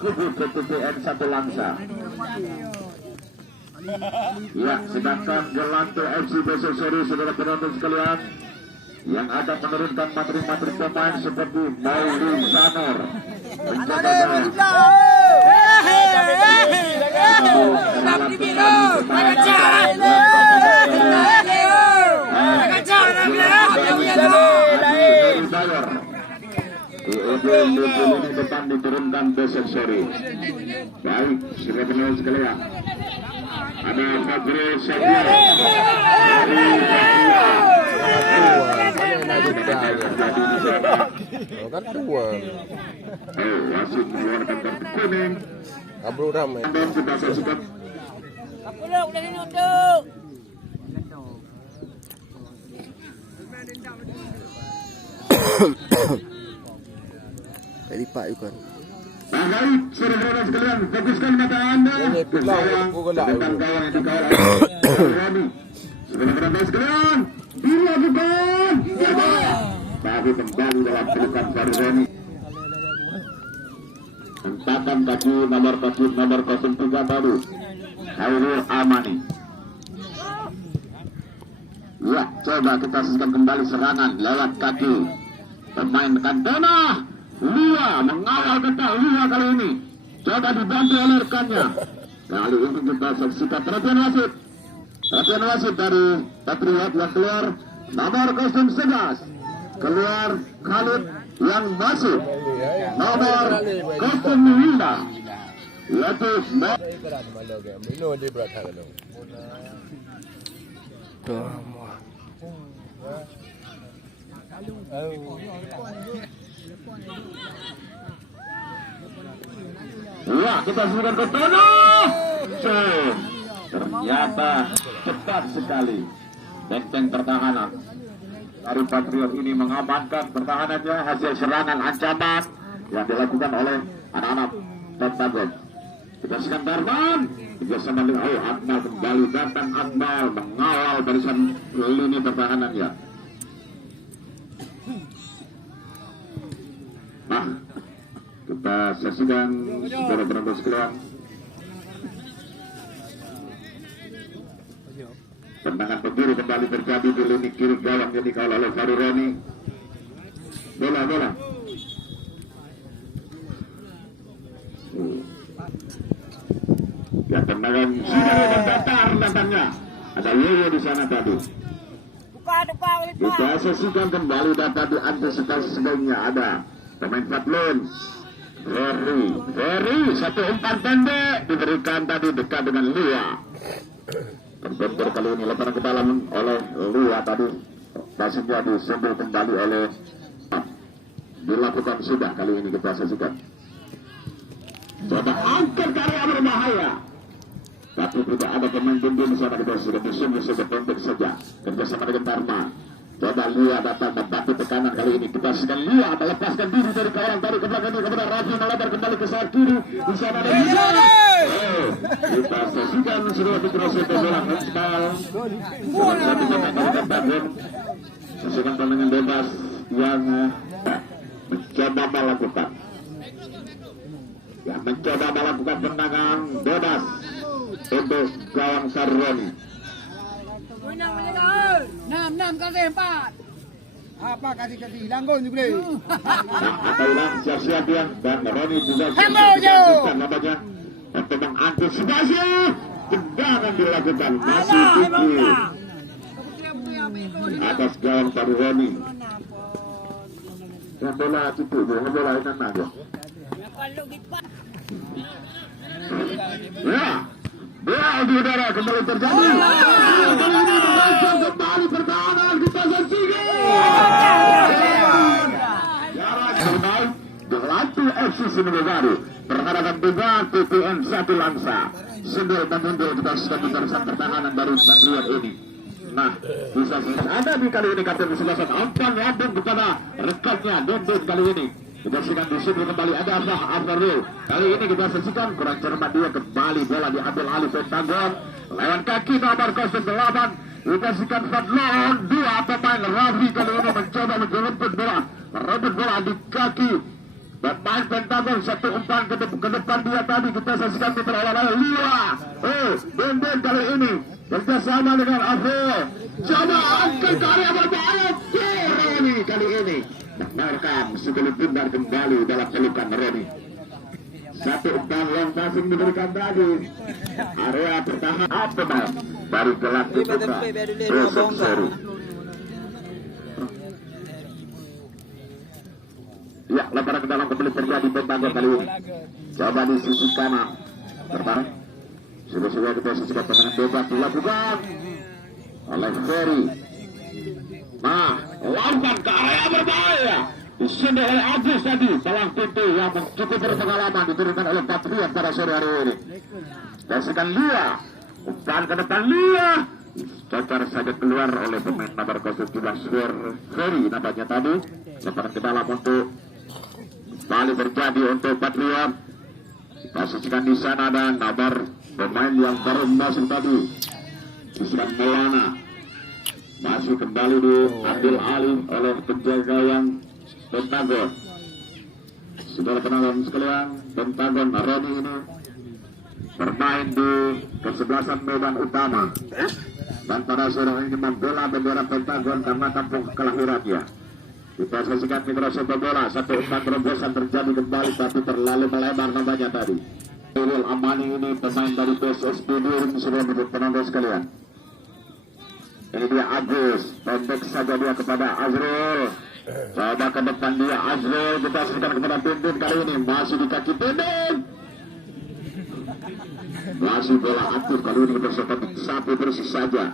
kubu PTPN 1 Langsa. Ya, sedangkan Gelante FC besok sore saudara penonton sekalian yang akan menurunkan materi-materi pemain seperti Mauli Sanor mencoba ini depan diturunkan besok sore. Baik, sudah penonton sekalian. Ada Fadri Syakir kan dua. wasit mengeluarkan kartu kuning. Abru ramai. Dan kita saksikan Kapulok dari nunduk. Tadi Pak Ikan. baik, saudara-saudara sekalian, fokuskan mata anda ke gawang tentang gawang yang dikawal oleh Rani. Saudara-saudara sekalian, dilakukan tapi kembali dalam pelukan Farurani. Hentakan kaki nomor 03 baru Khairul Amani. Ya, coba kita saksikan kembali serangan lewat kaki pemain Kantona. Lia mengawal ketat Lia kali ini. Coba dibantu oleh rekannya. Kali ini kita saksikan perhatian wasit dari Patriot yang keluar nomor 11. Keluar Khalid yang masuk nomor 05 yaitu ya, kita sudah ke tanah. Ternyata cepat sekali benteng pertahanan dari Patriot ini mengamankan pertahanannya hasil serangan ancaman yang dilakukan oleh anak-anak Pentagon. Kita saksikan Darman bersama dengan Akmal kembali datang. Akmal mengawal barisan lini pertahanannya. Nah, kita saksikan saudara-saudara sekalian. Tendangan penjuru kembali terjadi di lini kiri gawang yang dikawal oleh Farurani. Bola. Ya, tendangan sudah datar datangnya. Ada Yoyo di sana tadi. Kita saksikan kembali dapat diantisipasi sebelumnya. Ada pemain Fatlun Ferry satu umpan pendek diberikan tadi dekat dengan Lia. Terbentur kali ini lemparan ke dalam oleh Lia tadi. Pasnya disembul kembali oleh dilakukan sudah kali ini kita saksikan. Coba angkat karya berbahaya. Tapi tidak ada pemain tinggi di sana, kita sudah disembul sudah pendek saja. Kerjasama dengan Dharma. Coba Lia datang membantu tekanan kali ini. Kita saksikan Lia melepaskan diri dari kawalan tadi ke belakang kepada Rafi melebar kembali ke sayap kiri. Di sana ada Lia. Kita saksikan sudah diteruskan bola handball. Satu pemain dari Bandung. Saksikan tendangan bebas yang mencoba melakukan tendangan bebas untuk gawang Saroni. 6 kasih 4. Apa kasih langgon juga deh. Atau ulang siap-siap ya, dan Roni juga siap-siap namanya untuk mengantisipasi tendangan dilakukan masih tinggi atas gawang Saroni. Yang bola itu bola itu aja. Ya, bola di udara kembali terjadi. Kembali pertahanan kita saksikan. Jarak terbaik Gelante FC Sumber Baru berhadapan dengan PTN 1 Langsa. Sambil menunggu kita sudah barisan pertahanan dari Patriot ini. Nah, bisa ada di kali ini kapten kesebelasan umpan lambung kepada rekannya Dondon kali ini. Kita saksikan di sini kembali ada Afrul. Kali ini kita saksikan kurang cermat dia kembali bola diambil alih Pentagon lewat kaki nomor 08. Kita saksikan Fadlon dua pemain Rafi kali ini mencoba menjemput bola, merebut bola di kaki Pemain Pentagon satu umpan ke depan dia tadi kita saksikan oleh Lia. Benden kali ini bekerjasama dengan Afro. Coba angkat ke area berbahaya. Roni kali ini menawarkan sebelum bundar kembali dalam pelukan Roni. Satu umpan long passing diberikan tadi. Area pertahanan apa dari gelar dibuka. Besok seri. Ya, lemparan ke dalam kembali terjadi Pentagon kali ini. Coba di sisi kanan. Tertarik. Sudah kita sisikan pertandingan bebas dilakukan oleh Ferry. Nah, lakukan ke area berbahaya. Disini oleh Agus tadi, palang pintu yang cukup berpengalaman diturunkan oleh Patriot pada sore hari ini. Kasihkan Lia. Umpan ke depan Lia. Cocar saja keluar oleh pemain nomor 17 Ferry namanya tadi. Lemparan ke dalam untuk kembali terjadi untuk Patriot. Kasihkan di sana dan nomor pemain yang baru masuk tadi. Disini Melana. Masih kembali diambil alih oleh penjaga yang Pentagon. Saudara penonton sekalian, Pentagon Roni ini bermain di kesebelasan medan utama. Dan pada sore ini membela bendera Pentagon karena kampung kelahirannya. Kita saksikan Mikrosep bola, satu umpan terobosan terjadi kembali tapi terlalu melebar namanya tadi. Iril Amani ini pemain dari PSSB Durin sudah menurut penonton sekalian. Ini dia Agus, pendek saja dia kepada Azrul. Coba ke depan dia Azrul, kita saksikan kepada Benden kali ini masih di kaki Benden. Masih bola aktif kali ini bersama sapu bersih saja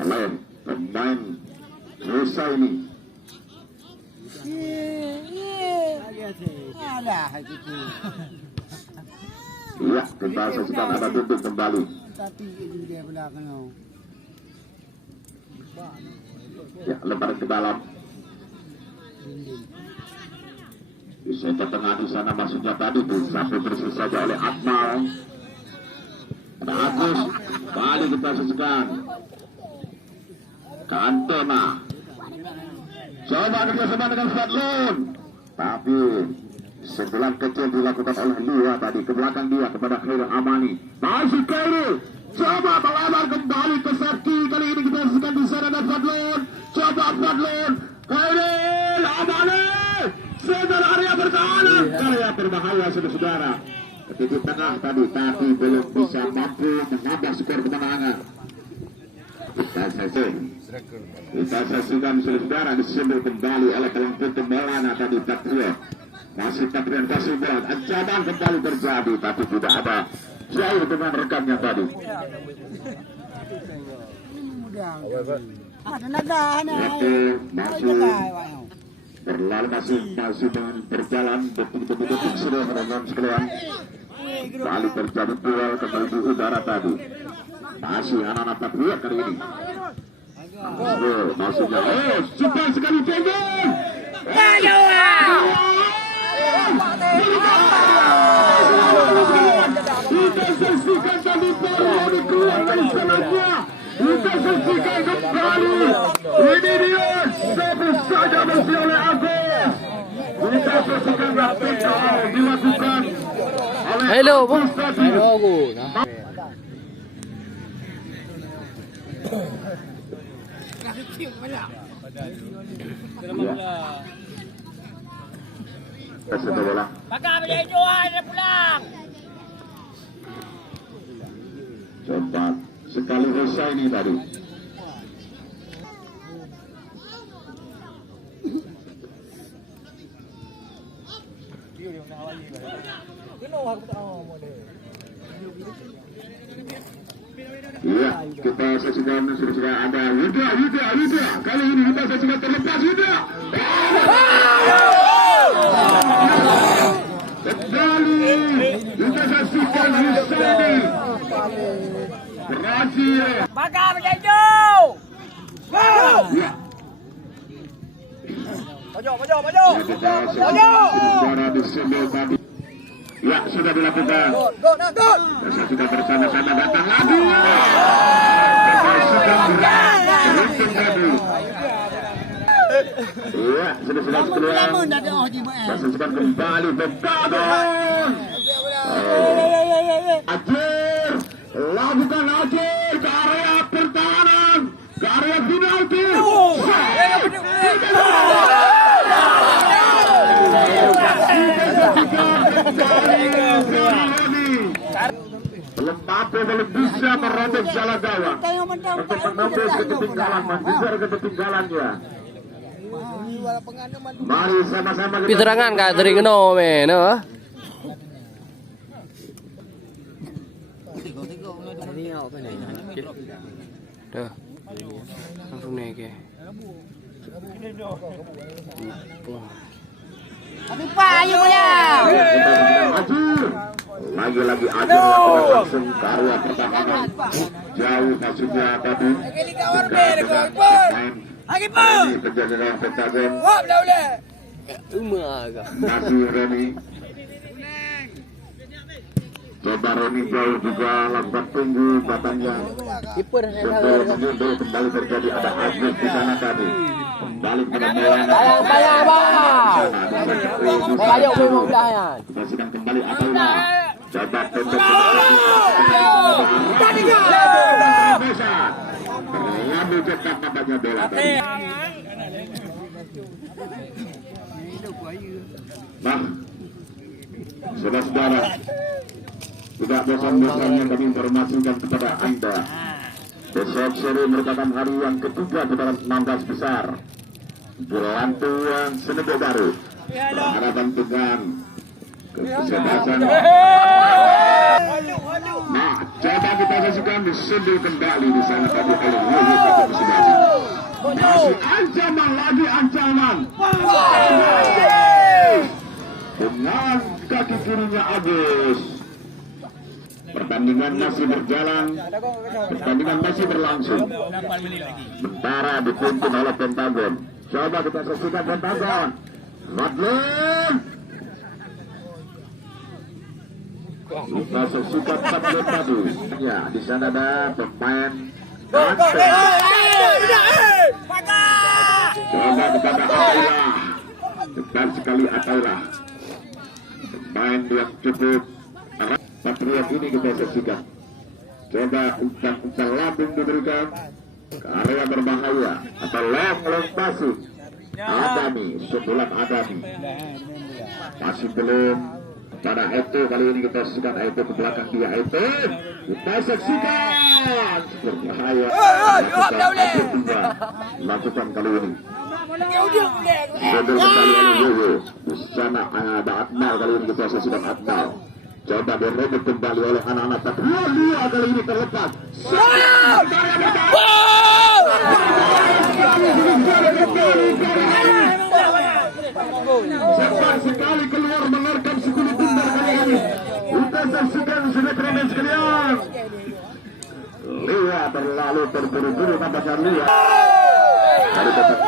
oleh pemain Musa ini. Iya, kita saksikan ada Benden kembali. Ya, lemparan ke dalam. Di center tengah di sana masuknya tadi sampai bersih saja oleh Akmal. Ada Agus, kembali kita saksikan. Kantona. Coba kerjasama dengan Fadlun. Tapi sebelah kecil dilakukan oleh Lia tadi ke belakang dia kepada Khairul Amani. Masih Khairul. Coba melebar kembali ke Sakti. Kali ini kita saksikan di sana dan Fadlun. Coba Fadlun. Khairul Amani. Sebentar area pertahanan. Area berbahaya saudara-saudara. Di tengah tadi tapi belum bisa mampu menambah skor kemenangan. Kita saksikan saudara disindir kembali oleh pelang pintu Melana tadi Patriot. Masih Patriot kasih bola. Ancaman kembali terjadi tapi tidak ada jauh dengan rekannya tadi. Berlalu masih berjalan detik-detik sudah menonton sekalian. Kembali terjadi duel kembali di udara tadi. Masih anak-anak Patriot kali ini. Maksudnya, cepat sekali Cengeng. Kita saksikan tadi Paul keluar dari sananya. Kita saksikan kembali. Ini dia sapu saja masih oleh Agus. Kita saksikan rapidnya dilakukan oleh Agus tadi. Sudah bola. Bakal menjadi juara dia pulang. Coba sekali Rosa ini tadi. Iya, kita saksikan sudah ada Yuda. Kali ini kita saksikan terlepas Yuda. Kembali kita saksikan Husseini berhasil. Bakal menjadi juara. Ya. Maju. Sudah disindir tadi. Ya, sudah dilakukan. Saya sudah bersama-sama datang lagi. Kita sudah beruntung tadi. Iya, sudah keluar. Lama dah tengok Haji Mak. Saksikan kembali Bekadon. Ajir, lakukan Ajir ke area pertahanan, ke area penalti. Belum mampu, belum bisa merobek jalan gawang untuk menembus ketertinggalan, mengejar ketertinggalannya. Mari sama-sama kita Piterangan ka dari keno me no. Dah. Langsung naik ke. Tapi payu ya. Lagi-lagi ada langsung karya pertahanan jauh maksudnya tadi. Lagi pun. Ini terjadi dalam pentagon. Wah, boleh. Masih Reni. Coba Reni jauh juga lakukan tunggu batangnya. Sebelum menyundul kembali terjadi ada Agus di sana tadi. Kembali pada Ayo memang belayan. Pastikan kembali Ataula. Coba tembak mengambil cetak nampaknya bola tadi. Nah, saudara-saudara, tidak bosan-bosannya kami informasikan kepada Anda. Besok sore merupakan hari yang ketiga putaran 16 besar. Berlantuan Senebo Baru. Harapan Tuhan. Kesehatan. Nah, coba kita saksikan disundul kembali di sana tadi oleh Yoyo satu Musibasi. Masih ancaman lagi ancaman. Dengan kaki kirinya Agus. Pertandingan masih berjalan, pertandingan masih berlangsung. Sementara dipimpin oleh Pentagon. Coba kita saksikan Pentagon. Fadlin. Kita saksikan Fadlin tadi. Ya, di sana ada pemain. Coba kepada Ataula. Tepat sekali Ataula. Pemain yang cukup. Patriot ini kita saksikan. Coba umpan lambung diberikan ke area berbahaya atau long passing. Adami, sebulan Adami. Masih belum pada Eto, kali ini kita saksikan Eto ke belakang dia Eto. Kita saksikan berbahaya. Lakukan kali ini. Sedang kembali oleh Yoyo. Di sana ada Akmal, kali ini kita saksikan Akmal. Coba direbut kembali oleh anak-anak tapi dua kali ini terlepas. Cepat sekali keluar menerkam sekulit bundar kali ini. Kita saksikan sinetron sekalian. Lia terlalu terburu-buru nampaknya Lia. Ada tetap